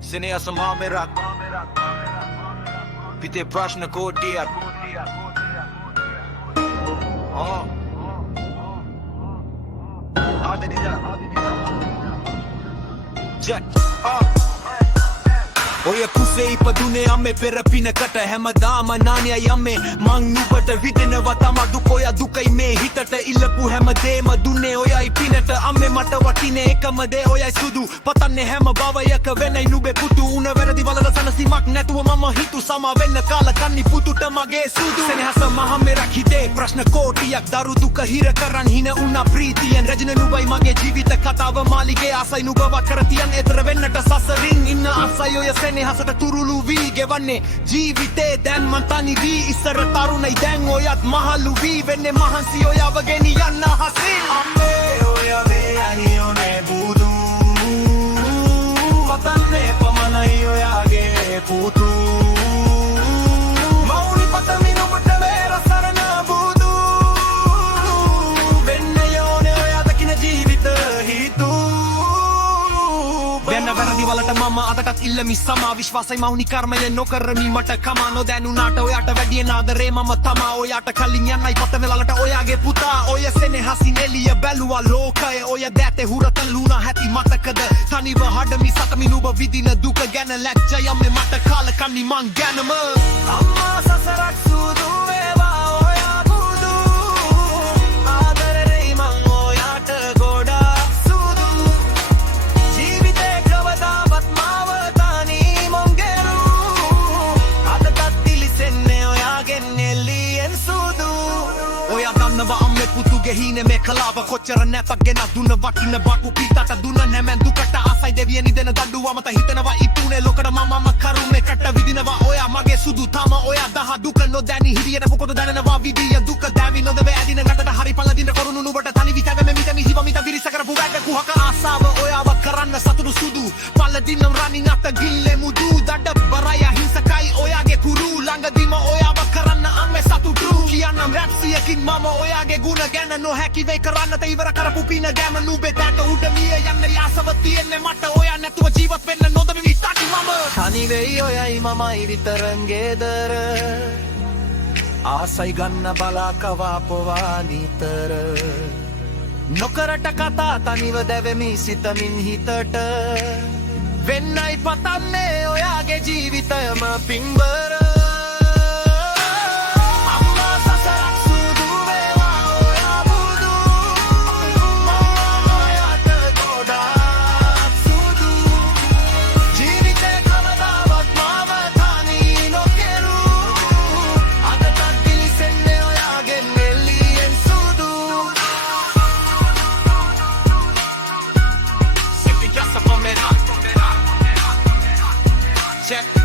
स्नेह संभा मेरा पिते प्रश्न को दिया ඔය කුසේ ඉපදුනේ අම්මේ පෙර පිනකට හැමදාම නානයයි අම්මේ මං නුඹට විදිනවා තම දුක ඔය දුකයි මේ හිතට ඉල්ලපු හැමදේම දුන්නේ ඔයයි පිනට අම්මේ මට වටිනේ එකම දේ ඔයයි සුදු පතන්නේ හැම භවයක වෙනයි නුඹේ පුතු උන වැරදි වලල සනසීමක් නැතුව මම හිතු සම වෙන්න කාල කන්නි පුතුට මගේ සුදු සෙනෙහස මහ මෙරක් හිතේ ප්‍රශ්න කෝටියක් දරු දුක හිර කරන් හින උනා ප්‍රීතියෙන් රජන නුඹයි මගේ ජීවිත කතාව මාලිගේ ආසයි නුඹව කරතියන් එතර වෙන්නට සසරින් ඉන්න ආසයි ඔය හසට තුරුළු වී ගෙවන්නේ ජීවිතේ දැන් මං තනි වී ඉස්සර තරුණයි දැන් ඔයත් මහලු වී වෙන්නේ මහන්සි ඔයව ගෙනියන්න හසින් අම්මේ ඔය වේ අනියෝනේ බුදු පතන්නේ පමණයි ඔයාගේ පුතු මෞනි පතමි නුඹට වේර සරණ බුදු වෙන්නේ යෝනේ ඔයා දකින ජීවිත හිතු වෙන වැරදි වලට මම අදටත් ඉල්ලමි සමා විශ්වාසයි මෞනි කර්මය නොකරමි මට කමා නොදැනුනාට ඔයාට වැඩියෙන් ආදරේ මම තමා ඔයාට කලින් යන්නයි පත වෙලලට ඔයාගේ පුතා ඔය සෙනෙහසින් එළිය බැලුවා ලෝකය ඔය දැතේ හුරතලුණා හැටි මතකද තනිව හඩමි සතමි නුඹ විදින දුක ගැන ලැජ්ජයි අම්මේ මට කාල කන්නි මං ගැනම අම්මා සසරක් සුදු වේවා ඔයා බුදු ආදරේ මං ඔයාට ගොඩාක් සුදු ජීවිතේ කවදාවත් මාව තනි මොංගෙරු අදටත් පිලිසෙන්නේ ඔයාගෙන් එළියෙන් සුදු ඔයා දන්නවා අම්මේ පුතුගේ හීනේ මේ කලාව කොච්චර නැතක් ගෙන දුන්න වටින බඩු පිටට දුන්න නැමෙන් දුකට ආසයි දෙවියනි දෙන දඬුවම මත හිතනවා ඉතුනේ ලොකඩ මමම කරුණේකට විදිනවා ඔයා මගේ සුදු තම ඔයා දහ දුක නොදැනි හිරියට මොකද දැනනවා විදිය දුක දැවි නොදව ඇදින නටට හරි පළදින කරුණු නුඹට තනි විතැවෙම මිතමි හිව මිත විරිස කරපු වැඩ කුහක ආසාව ඔයාව කරන්න සතුටු සුදු පළදිනම් රණින් අත ගිල්ලේ මුදු දඩ බරය හිංසකයි ඔයාගේ කුරු ළඟදිම ඔයාව කරන්න අම්මේ සතුටු කියන්නම් රැප්සියකින් මම ඔයාගේ ගුණ ගැන නොහැකි වෙයි කරන්නට ඉවර කරපු පින ගැම නුඹේ දැට උඩ මිය යන්න යාසව තියෙන්නේ මට ඔයා නැතුව ජීවත් වෙන්න නොදමි විස්තටි මම තනි වෙයි ඔයයි මමයි විතරන් ගෙදර ආසයි ගන්න බලාකවා පොවා නිතර නොකරට කතා තනිව දැවෙමි සිතමින් හිතට වෙන්නයි පතන්නේ ඔයාගේ ජීවිතයම පින්බර Check.